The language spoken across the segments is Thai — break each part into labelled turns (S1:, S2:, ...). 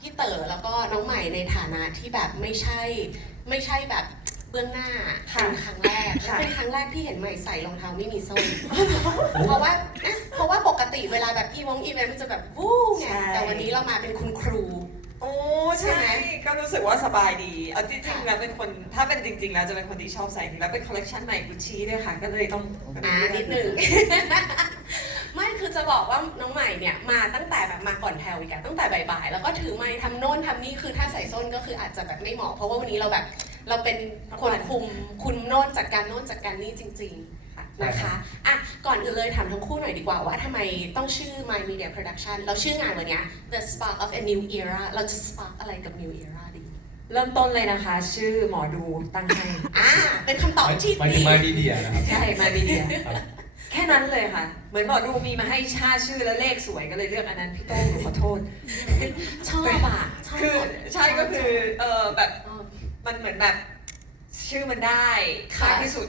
S1: พี่เต๋อแล้วก็น้องใหม่ในฐานะที่แบบไม่ใช่ไม่ใช่แบบเบื้องหน้า
S2: ค่ะ
S1: เป็นครั้งแรกและ
S2: ค่ะ
S1: เป็นครั้งแรกที่เห็นใหม่ใส่รองเท้าไม่มีส้นเพราะว่าเพราะว่าปกติเวลาแบบอีวงอีเวนต์มันจะแบบวู้ไง
S2: ใช่
S1: แต่วันนี้เรามาเป็นคุณครู
S2: โอ้
S1: ใช่
S2: ใช่
S1: ไหม
S2: ก็รู้สึกว่าสบายดีเอาจริง
S1: ค่ะ
S2: ๆแล้วเป็นคนถ้าเป็นจริง ๆ แล้วจะเป็นคนที่ชอบใส่แล้วเป็นคอลเลกชันใหม่กุชชี่ด้วยค่ะก็เลยต้อง
S1: อ่านิดนึงไม่ คือจะบอกว่าน้องใหม่เนี่ยมาตั้งแต่แบบมาก่อนแถวอีกอะตั้งแต่บ่ายๆ แล้วก็ถือไม้ทำโน่นทำนี่คือถ้าใส่ส้นก็คืออาจจะแบบไม่เหมาะเพราะว่าวันนี้เราแบบเราเป็นคนคุมคุมโน่นจัดการโน่นจัดการนี่จริงๆนะคะอะก่อนอื่นเลยถามทั้งคู่หน่อยดีกว่าว่าทำไมต้องชื่อ My Media Production เราชื่องานวันเนี้ย The Spark of a New Era เราจะ spark อะไรกับ New Era ดี
S2: เริ่มต้นเลยนะคะ ชื่อหมอดูตั้งให้
S1: อ่าเป็นคำตอบที่
S3: หมายถึ
S1: ดี
S3: งมาดีเดียนะครับ
S2: ใช่มาดีเดีย
S3: ครับ
S2: แค่นั้นเลยค่ะ เหมือนหมอดูมีมาให้ชาชื่อแล้วเลขสวยก็เลยเลือกอันนั้นพี่โต้งหนูขอโทษ
S1: ชอบอะชอบ
S2: คือใช่ก็คือเออแบบ
S1: เออ
S2: มันเหมือนแบบชื่อมันได้
S1: ค่ะ
S2: มากที่สุด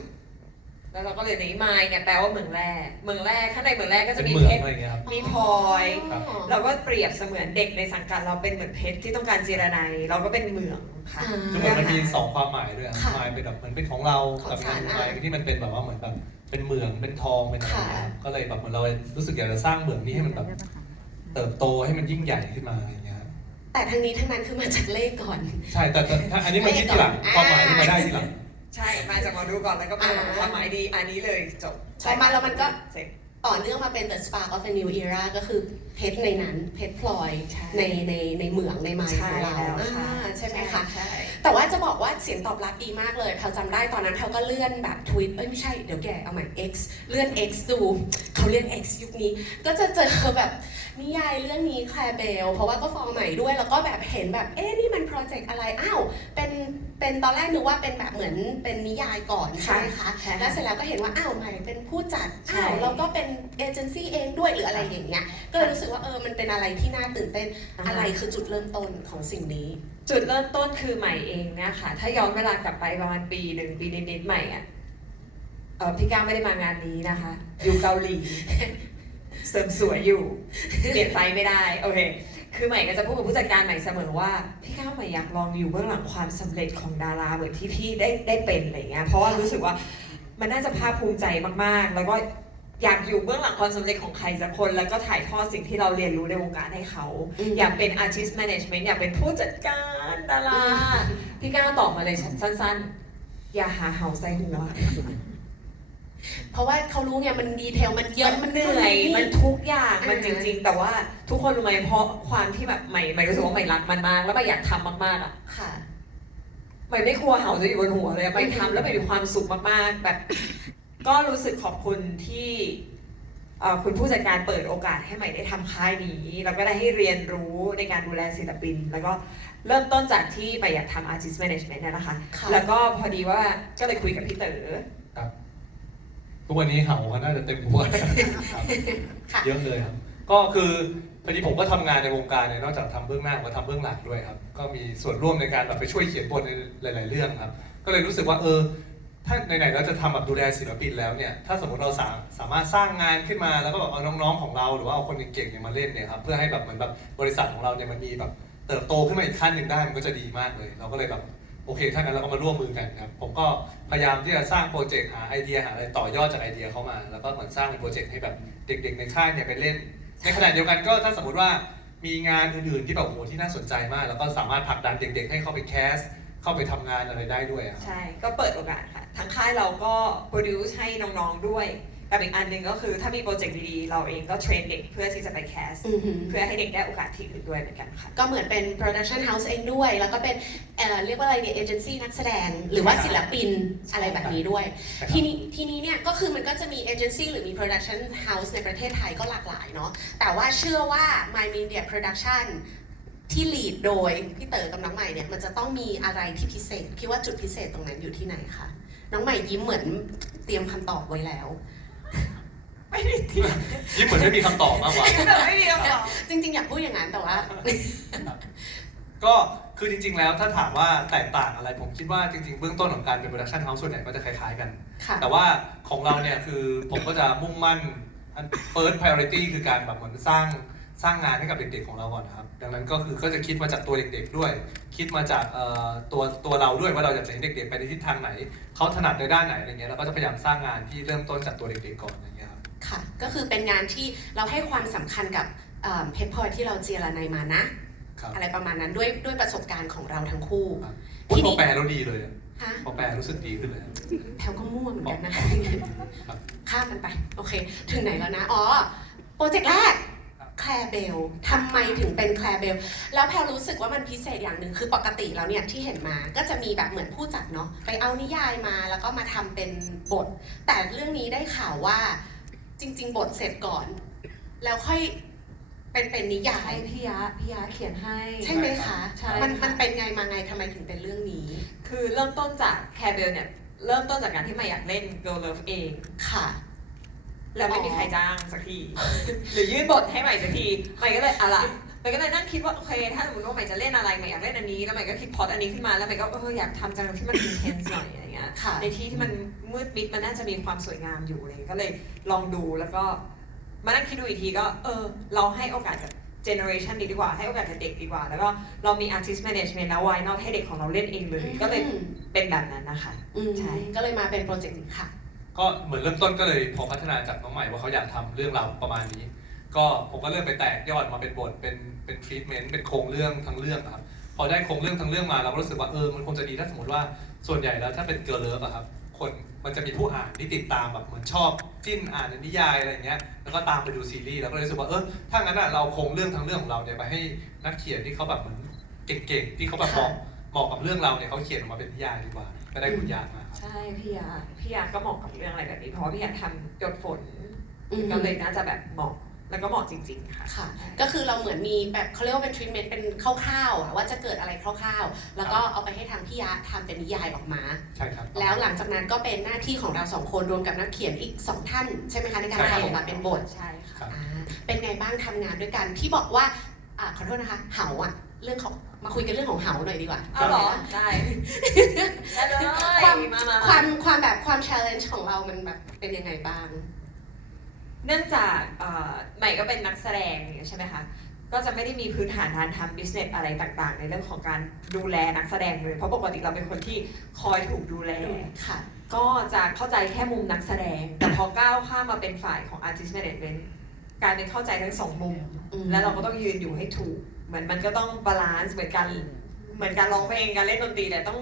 S2: แล้วเราก็เลยนี้ไมายเนี่ยแปลว่าเมืองแร่เมืองแร่ข้างในเมืองแร่ก็จะ
S3: เป็น
S2: มี
S3: เมือ
S2: เพ
S3: ง
S2: ชร
S3: อะไรอย่างเงี้ยครับ
S2: มีพลอย
S3: ครับ
S2: เราก็เปรียบเสมือนเด็กในสังกัดเราเป็นเหมือนเพชรที่ต้องการเจรไนยเราก็เป็นเมืองค่ะ
S1: อ่า
S3: คือเหมือนมันมีสองความหมายด้วยอะ
S1: ค่ะ
S3: หมายเป็นแบบเหมือนเป็นของเรา
S1: ของ
S3: กับ
S1: ฉัน
S3: อีกหมาย
S1: อะ
S3: ที่มันเป็นแบบว่าเหมือนแบบ เป็นเมืองเป็นทองเป็นอะไร
S1: ค่ะ
S3: เงี้ยก็เลยแบบเหมือนเรารู้สึกอยากจะสร้างเมืองนี้ให้มันแบบเติบโตให้มันยิ่งใหญ่ขึ้นมาอะไรอย่างเงี้ยครับ
S1: แต่ทั้งนี้ทั้งนั้นคือมาจากเลขก่อน
S3: ใช่แต่แต่ถ้าอันนี้มันคิดทีหลัง
S1: อ่า
S3: ความหมายที่มาได้ทีหลัง
S2: ใช่ มาจากหมอดูก่อนแล้วก็มา
S1: อ่า
S2: ความหมายดีอันนี้เลยจบ
S1: พอมาแล้วมันก็
S2: เสร็จ
S1: ต่อเนื่องมาเป็น The Spark of a New Era ก็คือเพชรในนั้นเพชรพลอย
S2: ใช่
S1: ในในในเหมืองในไม้ข
S2: ใช่
S1: องเรา
S2: แล้วค่ะ
S1: อ่าใช่ไหมคะ
S2: ใช่
S1: แต่ว่าจะบอกว่าเสียงตอบรับดีมากเลยแพลจำได้ตอนนั้นแพลก็เลื่อนแบบทวิตเอ้ยไม่ใช่ เดี๋ยวแกเอาใหม่ X เลื่อน X ดูเขาเรียก X ยุคนี้ ก็จะเจอแบบนิยายเรื่องนี้แคลเบล เพราะว่าก็ฟอร์ใหม่ด้วย แล้วก็แบบเห็นแบบ เอ๊ะนี่มันโปรเจกต์อะไร อ้าว เป็น เป็นตอนแรกนึกว่าเป็นแบบเหมือนเป็นนิยายก่อนใช่ไหมคะ
S2: ใช่ค่ะ
S1: แล้วเสร็จแล้วก็เห็นว่าอ้าวใหม่เป็นผู้จัด
S2: ใช่
S1: อ้าวแล้วก็เป็นเอเจนซี่เองด้วยหรืออะไรอย่างเงี้ยก็เลยรู้สึกว่าเออมันเป็นอะไรที่น่าตื่นเต้นอะไรคือจุดเริ่มต้นของสิ่งนี้
S2: จุดเริ่มต้นคือใหม่เองเนี่ยค่ะ ถ้าย้อนเวลากลับไปประมาณปีหนึ่งปีนิดๆใหม่อะเออพี่ก้าวไม่ได้มางานนี้นะคะ อยู่เกาหลี เสริมสวยอยู่ เปลี่ยนไฟไม่ได้ โอเค คือใหม่ก็จะพูดกับผู้จัดการใหม่เสมอว่า พี่ก้าวใหม่อยากลองอยู่เบื้องหลังความสำเร็จของดาราเหมือนที่พี่ได้ได้เป็นอะไรเงี้ยเพราะว่ารู้สึกว่ามันน่าจะภาคภูมิใจมากๆ แล้วก็อยากอยู่เบื้องหลังความสำเร็จของใครสักคน แล้วก็ถ่ายทอดสิ่งที่เราเรียนรู้ในวงการให้เขา
S1: อืม
S2: อยากเป็น artist management อยากเป็นผู้จัดการดาราพี่ก้าวตอบมาเลยสั้นๆ อย่าหาเหาใส่หัว
S1: เพราะว่าเขารู้ไงมันดีเทลมันเยอะ
S2: มันเหนื่อยมันทุกอย่างมัน
S1: อ่า
S2: จริง ๆ แต่ว่าทุกคนรู้ไหมเพราะความที่แบบใหม่ใหม่รู้สึกว่าใหม่รักมันมากแล้วใหม่อยากทำมากๆอะ
S1: ค่ะ
S2: ใหม่ไม่กลัวเหาจะอยู่บนหัวเลยอะใหม่ทำแล้วใหม่มีความสุขมากๆแบบ ก็รู้สึกขอบคุณที่เอ่อคุณผู้จัดการเปิดโอกาสให้ใหม่ได้ทำค่ายนี้แล้วก็ได้ให้เรียนรู้ในการดูแลศิลปิน แล้วก็เริ่มต้นจากที่ใหม่อยากทำ artist management เนยนะคะ
S1: ค่ะ
S2: แล้วก็พอดีว่าก็เลยคุยกับพี่เต๋อ
S3: ทุกวันนี้เห่าก็น่าจะเต็มหัวครับ
S1: ค่ะ
S3: เยอะเลยครับ ก็คือพอดีผมก็ทำงานในวงการเนี่ยนอกจากทำเบื้องหน้าผมก็ทำเบื้องหลังด้วยครับ ก็มีส่วนร่วมในการแบบไปช่วยเขียนบทในหลาย ๆ เรื่องครับ ก็เลยรู้สึกว่าเออถ้าไหนๆเราจะทำแบบดูแลศิลปินแล้วเนี่ย ถ้าสมมติเราสาสามารถสร้างงานขึ้นมาแล้วก็แบบเอาน้องๆของเราหรือว่าเอาคนเก่งๆเนี่ยมาเล่นเนี่ยครับเพื่อให้แบบเหมือนแบบบริษัทของเราเนี่ยมันมีแบบเติบโตขึ้นมาอีกขั้นหนึ่งได้มันก็จะดีมากเลย เราก็เลยแบบ โอเคถ้างั้นเราก็มาร่วมมือกันครับ ผมก็พยายามที่จะสร้างโปรเจกต์หาไอเดียหาอะไรต่อยอดจากไอเดียเข้ามา แล้วก็เหมือนสร้างเป็นโปรเจกต์ให้แบบเด็ก ๆ ในค่ายเนี่ยไปเล่น ในขณะเดียวกันก็ถ้าสมมติว่ามีงานอื่นๆที่แบบโหที่น่าสนใจมาก แล้วก็สามารถผลักดันเด็ก ๆ ให้เข้าไปแคสเข้าไปทำงานอะไรได้ด้วยอะครับ
S2: ใช่ ก็เปิดโอกาสค่ะทั้งค่ายเราก็โปรดิวซ์ให้น้อง ๆ ด้วย กับอีกอันหนึ่งก็คือถ้ามีโปรเจกต์ดีๆเราเองก็เทรนเด็กเพื่อที่จะไปแคส
S1: อือหือ
S2: เพื่อให้เด็กได้โอกาสที่อื่นด้วยเหมือนกันค่ะ
S1: ก็เหมือนเป็น production house เองด้วย แล้วก็เป็นเอ่อเรียกว่าอะไรเนี่ยเอเจนซี่นักแสดง หรือว่าศิลปินอะไรแบบนี้ด้วย
S3: ครับ
S1: ทีนี้ทีนี้เนี่ยก็คือมันก็จะมีเอเจนซี่หรือมี production house ในประเทศไทยก็หลากหลายเนาะแต่ว่าเชื่อว่า My Media Production ที่ lead โดยพี่เต๋อกับน้องใหม่เนี่ยมันจะต้องมีอะไรที่พิเศษคิดว่าจุดพิเศษตรงนั้นอยู่ที่ไหนคะน้องใหม่ยิ้มเหมือนเตรียมคำตอบไว้แล้ว
S2: ไม่ได้ที่
S3: ยิ้มเหมือนไม่มีคำตอบมากกว่า
S2: แต่ไม่มีคำตอบ
S1: จริง ๆ อยากพูดอย่างนั้นแต่ว่า
S3: ก็คือจริง ๆ แล้วถ้าถามว่าแตกต่างอะไรผมคิดว่าจริง ๆ เบื้องต้นของการเป็นโปรดักชันเฮาส์ส่วนใหญ่ก็จะคล้าย ๆ กัน
S1: ค่ะ
S3: แต่ว่าของเราเนี่ยคือผมก็จะมุ่งมั่นอัน first priority คือการแบบเหมือนสร้างสร้างงานให้กับเด็กๆของเราก่อนนะครับ ดังนั้นก็คือก็จะคิดมาจากตัวเด็กๆด้วย คิดมาจากเอ่อตัวตัวเราด้วยว่าเราอยากจะเห็นเด็กๆ ไปในทิศทางไหน เขาถนัดในด้านไหนอะไรเงี้ยเราก็จะพยายามสร้างงานที่เริ่มต้นจากตัวเด็กๆก่อนอะไรเงี้ย ครับ
S1: ค่ะ ก็คือเป็นงานที่เราให้ความสำคัญกับเพชรพลอยที่เราเจรนายมานะ
S3: ครับ
S1: อะไรประมาณนั้นด้วยด้วยประสบการณ์ของเราทั้งคู่
S3: พูด
S1: ทีนี้
S3: พอแปลแล้วดีเลยอะ
S1: ฮะ
S3: พอแปลรู้สึกดีขึ้นเลยอะ
S1: แพลวก็ม่วงเหมือนกันนะ
S3: ครับ
S1: ข้ามมันไป โอเค ถึงไหนแล้วนะ อ๋อ โปรเจกต์แรกแคลเบลทำไมถึงเป็นแคลเบล แล้วแพลรู้สึกว่ามันพิเศษอย่างหนึ่งคือปกติแล้วเนี่ยที่เห็นมาก็จะมีแบบเหมือนผู้จัดเนาะไปเอานิยายมาแล้วก็มาทำเป็นบท แต่เรื่องนี้ได้ข่าวว่า จริง ๆ บทเสร็จก่อน แล้วค่อยเป็นเป็นนิยา
S2: ใช่
S1: ย
S2: พี่ยะพี่ยะเขียนให้
S1: ใช่ไหมคะ
S2: ใช่
S1: มัน
S2: ค่ะ
S1: มันเป็นไงมาไงทำไมถึงเป็นเรื่องนี้
S2: คือเริ่มต้นจากแคร์เบลเนี่ย เริ่มต้นจากการที่มาอยากเล่น Girl Love เอง
S1: ค่ะ
S2: แล้วไม่มีใครจ้างสักที หรือยื่นบทให้ใหม่สักที ใหม่ก็เลยอะไร ใหม่ก็เลยนั่งคิดว่าโอเคถ้าสมมติว่าใหม่จะเล่นอะไรใหม่อยากเล่นอันนี้แล้วใหม่ก็คิดพล็อตอันนี้ขึ้นมาแล้วใหม่ก็เอออยากทำจังที่มัน intense หน่อยอะไรเงี้ย
S1: ค่ะ
S2: ในที่ที่มันมืดมิดมันน่าจะมีความสวยงามอยู่อะไรเลยก็เลยลองดูแล้วก็มานั่งคิดดูอีกทีก็เออเราให้โอกาสกับเจเนอเรชันนี้ดีกว่าให้โอกาสกับเด็กดีกว่า แล้วก็เรามี artist management แล้ว why not ให้เด็กของเราเล่นเองเลย ก็เลยเป็นแบบนั้นนะคะ
S1: อืม
S2: ใช่
S1: ก็เลยมาเป็นโปรเจกต์นี้ค่ะ
S3: ก็เหมือนเริ่มต้นก็เลยพอพัฒนาจากน้องใหม่ว่าเขาอยากทำเรื่องราวประมาณนี้ ก็ผมก็เริ่มไปแตกยอดมาเป็นบทเป็นเป็นทรีทเมนต์เป็นโครงเรื่องทั้งเรื่องอะครับพอได้โครงเรื่องทั้งเรื่องมาเราก็รู้สึกว่าเออมันคงจะดีถ้าสมมติว่าส่วนใหญ่แล้วถ้าเป็นเกิร์ลเลิฟอะครับคนมันจะมีผู้อ่านที่ติดตามแบบเหมือนชอบจิ้นอ่านในนิยายอะไรอย่างเงี้ยแล้วก็ตามไปดูซีรีส์แล้วก็เลยรู้สึกว่าเออถ้างั้นอะเราโครงเรื่องทั้งเรื่องของเราเนี่ยไปให้นักเขียนที่เขาแบบเหมือนเก่งๆที่เขาแบบเหมาะเหมาะกับเรื่องเราเนี่ยเขาเขียนออกมาเป็นนิยายดีกว่าก็ได้คุณยากมาครับ
S2: ใช่พี่ยาพี่ยาก็เหมาะกับเรื่องอะไรแบบนี้เพราะว่าพี่ยาทำหยดฝน
S1: อืม
S2: ก็เลยน่าจะแบบเหมาะ แล้วก็เหมาะจริงๆค่ะ
S1: ค่ะ ก็คือเราเหมือนมีแบบเขาเรียกว่าเป็นทรีทเมนต์เป็นคร่าวๆอะว่าจะเกิดอะไรคร่าวๆ แล้วก็เอาไปให้ทางพี่ยะทำเป็นนิยายออกมา
S3: ใช่ครับ
S1: แล้วหลังจากนั้นก็เป็นหน้าที่ของเราสองคนรวมกับนักเขียนอีกสองท่าน ใช่ไหมคะในการ
S3: ใช่ครับ
S1: ทำออกมาเป็นบท
S2: ใช่ค่ะ
S3: ครับ
S1: อ่าเป็นไงบ้างทำงานด้วยกันที่บอกว่าอ่าขอโทษนะคะเหาอะเรื่องของมาคุยกันเรื่องของเหาหน่อยดีกว่า
S2: เอาเหรอ ได้ ได้เลย
S1: ความ
S2: มามา
S1: ความความแบบความ challenge ของเรามันแบบเป็นยังไงบ้าง
S2: เนื่องจากเอ่อใหม่ก็เป็นนักแสดงอย่างเงี้ยใช่ไหมคะ ก็จะไม่ได้มีพื้นฐานการทำ business อะไรต่างๆ ในเรื่องของการดูแลนักแสดงเลย เพราะปกติเราเป็นคนที่คอยถูกดูแล
S1: ค่ะ
S2: ก็จะเข้าใจแค่มุมนักแสดง แต่พอก้าวข้ามมาเป็นฝ่ายของ artist management กลายเป็นเข้าใจทั้งสองมุม
S1: อืม
S2: แล้วเราก็ต้องยืนอยู่ให้ถูก เหมือนมันก็ต้องบาลานซ์เหมือนกันเหมือนการร้องเพลงการเล่นดนตรีแต่ต้อง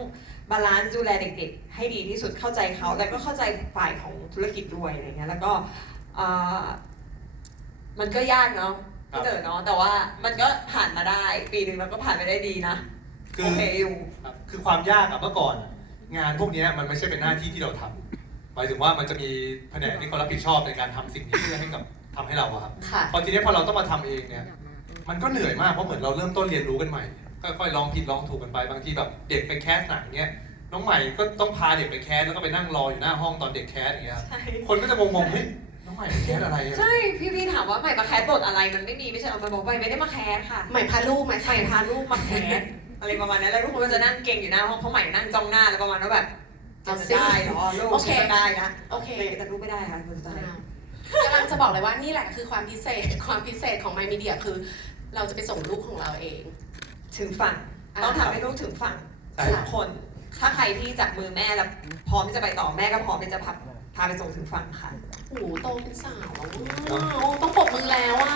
S2: บาลานซ์ดูแลเด็กๆ ให้ดีที่สุดเข้าใจเขา แล้วก็เข้าใจฝ่ายของธุรกิจด้วยอะไรเงี้ยแล้วก็เอ่อ มันก็ยากเนาะพี่เต๋อเนาะแต่ว่ามันก็ผ่านมาได้ ปีหนึ่งเราก็ผ่านไปได้ดีนะ
S3: คือ
S2: โอเคอยู่
S3: ครับคือความยากอะเมื่อก่อนอะงานพวกเนี้ยมันไม่ใช่เป็นหน้าที่ที่เราทำหมายถึงว่ามันจะมีแผนกที่เขารับผิดชอบในการทำสิ่งนี้เพื่อให้กับทำให้เราอะครับ
S1: ค่ะ
S3: พอทีนี้พอเราต้องมาทำเองเนี่ย มันก็เหนื่อยมากเพราะเหมือนเราเริ่มต้นเรียนรู้กันใหม่ค่อยๆลองผิดลองถูกกันไปบางทีแบบเด็กไปแคสหนังเนี้ยน้องใหม่ก็ต้องพาเด็กไปแคสแล้วก็ไปนั่งรออยู่หน้าห้องตอนเด็กแคสอย่างเงี้ยครับ
S2: ใช่
S3: คนก็จะงงๆเฮ้ยน้องให ม่ไปแคสอะไรอะ
S2: ใช่พี่พี่ถามว่าใหม่มาแคสบทอะไรมันไม่มีไม่ใช่เอามาบอกใหม่ไม่ได้มาแคสค่ะ
S1: ใหม่พาลูกไหม
S2: ใหม่พาลูกมาแคสอะไรประมาณนั้นแล้วลูกคนก็จะนั่งเก่งอยู่หน้าห้องเพราะใหม่นั่งจ้องหน้าแล้วประมาณว่าแบบจะได้เหรอลูกจะได้นะ
S1: โอเค
S2: แต่ลูกไม่ได้ค่ะคุณจะได้
S1: กำลังจะบอกเลยว่านี่แหละคือความพิเศษความพิเศษของ My Media คือ เราจะไปส่งลูกของเราเอง
S2: ถึงฝั่งต้องทำให้ลูกถึงฝั่ง
S3: ใช่
S2: ทุกคน ถ้าใครที่จับมือแม่แล้วพร้อมที่จะไปต่อแม่ก็พร้อมที่จะพา พาไปส่งถึงฝั่งค่ะ
S1: โอ้โหโตเป็นสาวแล้วว้าวต้องปรบมือแล้วอะ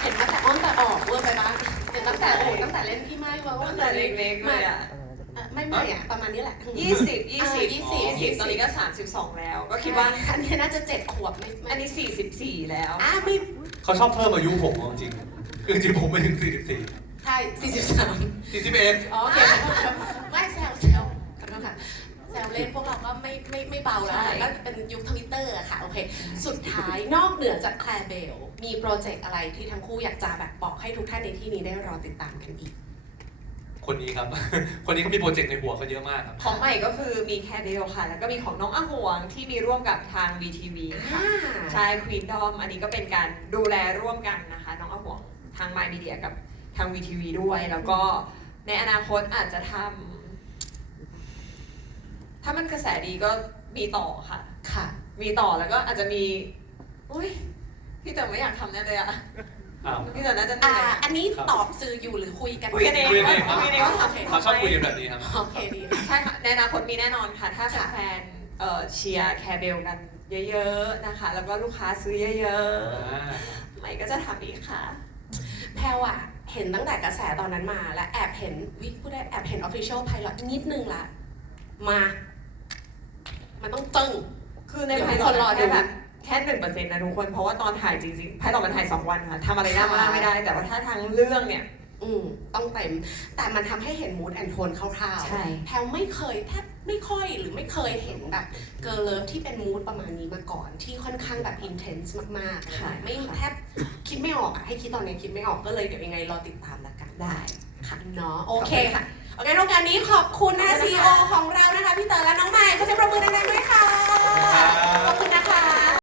S1: เห็นตั้งแต่อ้อนแต่ออกเวอร์ไปบ้างเห็นตั้งแต่โอ้ตั้งแต่เล่นพี่ไม้เวอร์ว่า
S2: ตั้งแต่เล็กๆเลยอะ
S1: อะไม่ไม่อะประมาณนี้แหละ
S2: ยี่สิบยี่สิบ
S1: อ่ายี่สิบ
S2: ยี่สิบตอนนี้ก็สามสิบสองแล้ว ก็คิดว่า
S1: อันนี้น่าจะเจ็ดขวบไม่ไม่
S2: อันนี้สี่สิบสี่แล้ว
S1: อะไม่
S3: เขาชอบเพิ่มอายุผมเอาจริงๆคือจริงๆผมไปถึง 44
S1: ใช่สี่สิบสาม
S3: 41
S1: อ๋อโอเคไม่แซวแซวขอโทษค่ะแซ วเล่นพวกเราก็ไม่ไม่ไม่เบาแล้วค่ะก็เป็นยุคทวิตเตอร์อะค่ะโอเค สุดท้ายนอกเหนือจากแคลเบล มีโปรเจกต์อะไรที่ทั้งคู่อยากจะแบบบอกให้ทุกท่านในที่นี้ได้รอติดตามกันอีก
S3: คนนี้ครับ คนนี้เขามีโปรเจกต์ในหัวเขาเยอะมากครับ
S2: ของใหม่ก็คือมีแค่เดียวค่ะ แล้วก็มีของน้องอาหวงที่มีร่วมกับทาง VTV ค่ะ
S1: อ่า
S2: ใช่ควีนดอมอันนี้ก็เป็นการดูแลร่วมกันนะคะ น้องอาหวงทาง My Media กับทาง VTV ด้วย แล้วก็ในอนาคตอาจจะทำ ถ้ามันกระแสดีก็มีต่อค่ะ
S1: ค่ะ
S2: มีต่อแล้วก็อาจจะมี อุ้ยพี่เต๋อไม่อยากทำแน่เลยอะ
S3: อ้าว
S2: พี่เต๋อน่าจะเห
S1: อ่า
S2: นื่อย
S1: อันนี้
S3: ครับ
S1: ตอบสื่ออยู่หรือคุยกัน
S2: คุยกันเอง
S3: คุยกันเองครับ
S2: คุยกันเองว่า
S1: โอเค
S3: เขาชอบคุยกันแบบนี้ครับ
S1: โอเคดีค่ะ
S2: ใช่ค่ะในอนาคตมีแน่นอนค่ะ ถ้าแฟนๆเอ่อเชียร์แคร์เบลกันเยอะๆนะคะ แล้วก็ลูกค้าซื้อเยอะ
S3: อ่า
S2: ๆใหม่ก็จะทำอีกค่ะ
S1: แพลวอะเห็นตั้งแต่กระแสตอนนั้นมาและแอบเห็นวิพูดได้แอบเห็น Official Pilot นิดนึงละ มา มันต้องตึง
S2: คือใน
S1: เดี๋ยว
S2: ไพ
S1: ให้
S2: ล
S1: ค
S2: อนต
S1: รอดู
S2: แค่แบบแค่หนึ่งเปอร์เซ็นต์นะทุกคน เพราะว่าตอนถ่ายจริงๆไพลอตมันถ่ายสองวันค่ะทำอะไรหน้ามากไม่ได้ แต่ว่าถ้าทางเรื่องเนี่ย
S1: อืมต้องเต็ม แต่มันทำให้เห็นมูดแอนโทนคร่าว
S2: ใช่
S1: ๆแพลวไม่เคยแทบไม่ค่อยหรือไม่เคยเห็นแบบเกิร์ลเลิฟที่เป็นมูดประมาณนี้มาก่อน ที่ค่อนข้างแบบอินเทนส์มากๆ
S2: ค่ะ
S1: ไม่แทบคิดไม่ออกอะให้คิดตอนนี้คิดไม่ออกก็เลยเดี๋ยวยังไงรอติดตามละกัน
S2: ได้
S1: ค่ะเนาะโอเค
S2: ขอบคุณค่ะ
S1: โอเคโอกาสนี้ขอบคุณนะคะซีอของเรานะคะ พี่เต๋อและน้องใหม่ขอเขาจะประมือดังๆด้วยค่ะ ขอบคุณนะคะ